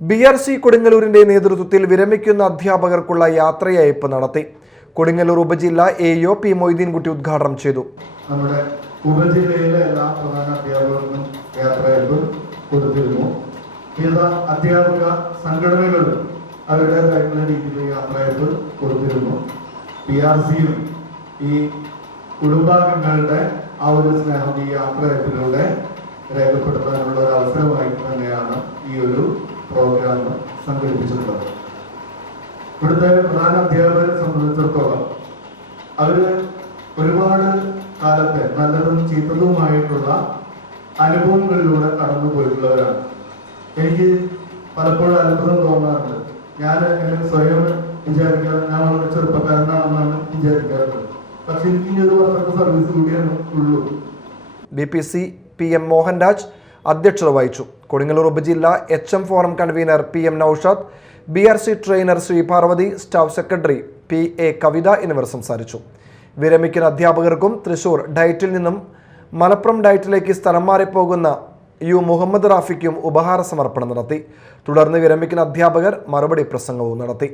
BRC കൊടുങ്ങല്ലൂരിന്റെ നേതൃത്വത്തിൽ വിരമിക്കുന്ന അധ്യാപകർക്കുള്ള യാത്രയയപ്പ് നടത്തി. കൊടുങ്ങല്ലൂർ ഉപജില്ല AO P മൊയ്തീൻകുട്ടി ഉദ്ഘാടനം ചെയ്തു. നമ്മുടെ ഉപജില്ലയിലെ എല്ലാ പ്രധാന അധ്യാപകർക്കും യാത്രയയപ്പ് കൊടുത്തിരുന്നു. വിവിധ അധ്യാപക സംഘടനകളും അവരുടേതായിട്ടുള്ള രീതിയിൽ യാത്രയയപ്പ് കൊടുത്തിരുന്നു. BRCയും ഈ കുടുംബാംഗങ്ങളുടെ ആ ഒരു സ്നേഹം ഈ യാത്രയയപ്പിലൂടെ രേഖപ്പെടുത്താനുള്ള ഒരു അവസരമായി തന്നെയാണ് ഈ ഒരു പ്രോഗ്രാം സംഘടിപ്പിച്ചിട്ടുള്ളത്. ഇവിടുത്തെ പ്രധാന അധ്യാപകരെ സംബന്ധിച്ചിടത്തോളം അവര് ഒരുപാട് കാലത്തെ നല്ലതും ചീത്തതുമായിട്ടുള്ള അനുഭവങ്ങളിലൂടെ കടന്നു പോയിട്ടുള്ളവരാണ്. എനിക്ക് പലപ്പോഴും അത്ഭുതം തോന്നാറുണ്ട്. ഞാൻ എന്നെ സ്വയം വിചാരിക്കാറ് ഞാൻ വളരെ ചെറുപ്പക്കാരനാണെന്നാണ് വിചാരിക്കാറുള്ളത്. പക്ഷെ എനിക്ക് ഇനി ഒരു വർഷത്തെ സർവീസ് കൂടിയാണ് ഉള്ളൂ. BPC PM മോഹൻരാജ് അധ്യക്ഷത വഹിച്ചു. കൊടുങ്ങല്ലൂർ ഉപജില്ല HM forum convener PM Naushad, BRC trainer Shri Parvathi, staff secretary PA Kavitha എന്നിവർ സംസാരിച്ചു. വിരമിക്കുന്ന അധ്യാപകർക്കും തൃശൂർ ഡയറ്റിൽ നിന്നും മലപ്പുറം ഡയറ്റിലേക്ക് സ്ഥലം മാറിപ്പോകുന്ന U മുഹമ്മദ് റാഫിക്കും ഉപഹാര സമർപ്പണം നടത്തി. തുടർന്ന് വിരമിക്കുന്ന അധ്യാപകർ മറുപടി പ്രസംഗവും നടത്തി.